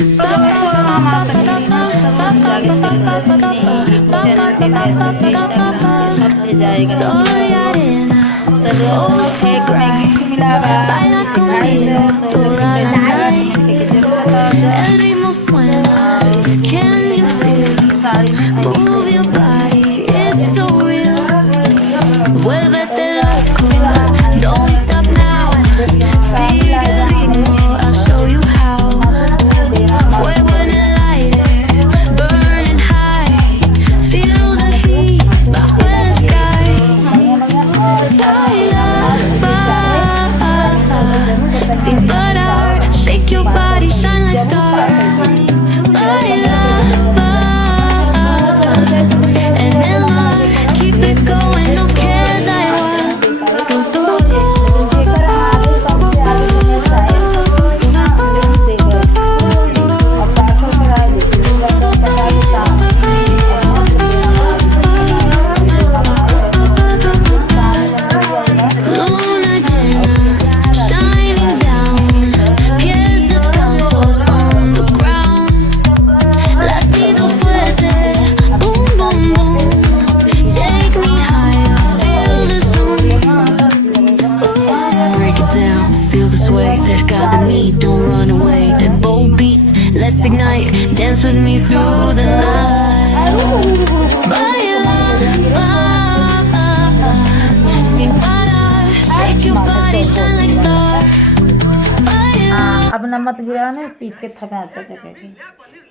तो दोस्तों हम आपका स्वागत करते हैं यूट्यूब चैनल पे कैसे चेक करना है सब ले जाएगा। तो दोस्तों एक में गिफ्ट मिला हुआ भाई लोग तो कैसे कमेंट करके जरूर बताओ। साड़ी में Move your body, it's so real. Vuélvete loco, don't stop now. Sigue el ritmo, I'll show you how. Fuego en el aire, burning high. Feel the heat bajo el sky. Baila, baila, sin parar. Shake your body, shine like star. Baila. En el mar, keep it going, no queda Luna llena, shining down, pies descalzos on the ground. Latido fuerte, boom, boom, boom. Take me higher, feel the zoom. Break it down, feel the sway. Cerca de mí, don't run away. Tempo beats, let's ignite. Dance with me through the night. Baila, sin parar. Shake your body, shine like star. Baila. अब नमक गिरा ने पीट के थका अच्छा